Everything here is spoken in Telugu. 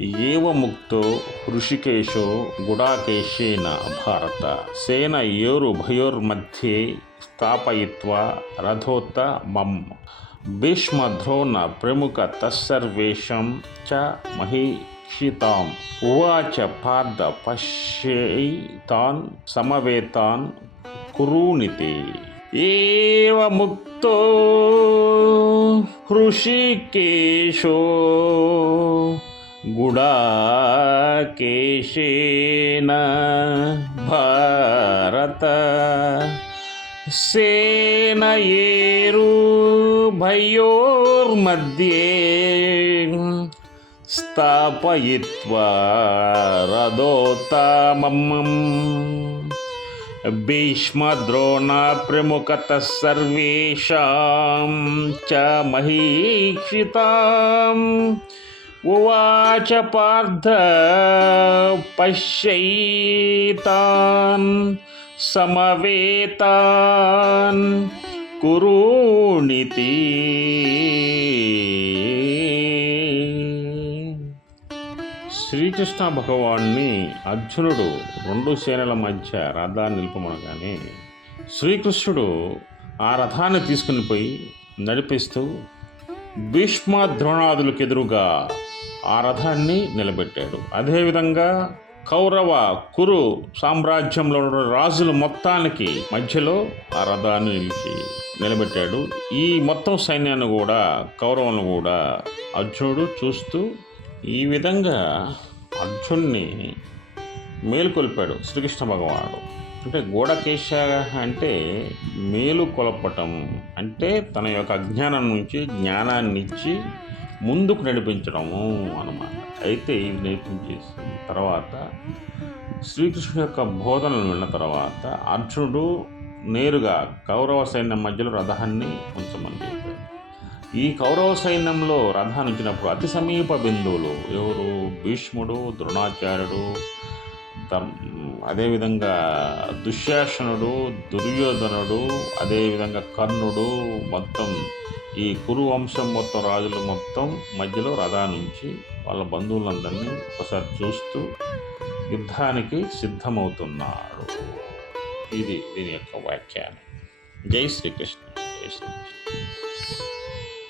ಏವ ಮುಕ್ತೋ ಋಷಿಕೇಶೋ ಗುಡಾಕೇಶೇನ ಭಾರತ ಸೇನ ಯೋರು ಭಯೋರ್ಮಧ್ಯೆ ಸ್ಥಾಪಯಿತ್ವಾ ರಥೋತ್ತ ಮಮ್ ಭೀಷ್ಮದ್ರೋಣ ಪ್ರಮುಖ ತತ್ಸರ್ವೇಷಂ ಚ ಮಹೀಕ್ಷಿತಾಂ ಉವಾಚ ಪಾರ್ಧ ಪಶ್ಯೈತಾನ್ ಸಮವೇತಾನ್ ಕುರೂಣಿತೆ ಏವ ಮುಕ್ತೋ ಋಷಿಕೇಶೋ गुडाकेशेन भारत सेनयेरुभयोर्मध्ये स्थापयित्वा रदोत्तमम्। भीष्मद्रोणाप्रमुखतः सर्वेषां च महीक्षिताम्। उवाच पार्थ पश्यैतान् समवेतान् कुरूणिति శ్రీకృష్ణ భగవాన్ని అర్జునుడు రెండు సేనల మధ్య రథాన్ని నిలుపమనగానే శ్రీకృష్ణుడు ఆ రథాన్ని తీసుకుని పోయి నడిపిస్తూ భీష్మ ద్రోణాదులకు ఎదురుగా ఆ రథాన్ని నిలబెట్టాడు. అదేవిధంగా కౌరవ కురు సామ్రాజ్యంలో ఉన్న రాజులు మొత్తానికి మధ్యలో ఆ రథాన్ని నిలిచి నిలబెట్టాడు. ఈ మొత్తం సైన్యాన్ని కూడా కౌరవులను కూడా అర్జునుడు చూస్తూ ఈ విధంగా అర్జున్ని మేలుకొల్పాడు శ్రీకృష్ణ భగవానుడు. అంటే గోడకేశ అంటే మేలు కొలపటం అంటే తన యొక్క అజ్ఞానం నుంచి జ్ఞానాన్ని ఇచ్చి ముందుకు నడిపించడము అన్నమాట. అయితే ఇవి నేర్పించేసిన తర్వాత శ్రీకృష్ణుని యొక్క బోధనలు విన్న తర్వాత అర్జునుడు నేరుగా కౌరవ సైన్యం మధ్యలో రథాన్ని ఉంచమని చెప్పాడు. ఈ కౌరవ సైన్యంలో రథాన్ని ఉంచినప్పుడు అతి సమీప బిందువులు ఎవరు? భీష్ముడు ద్రోణాచార్యుడు అదేవిధంగా దుశ్శాసనుడు దుర్యోధనుడు అదేవిధంగా కర్ణుడు మొత్తం ఈ కురు వంశం మొత్తం రాజులు మొత్తం మధ్యలో రథానుంచి వాళ్ళ బంధువులందరినీ ఒకసారి చూస్తూ యుద్ధానికి సిద్ధమవుతున్నాడు. ఇది దీని యొక్క వ్యాఖ్యానం. జై శ్రీకృష్ణ. జై శ్రీకృష్ణ.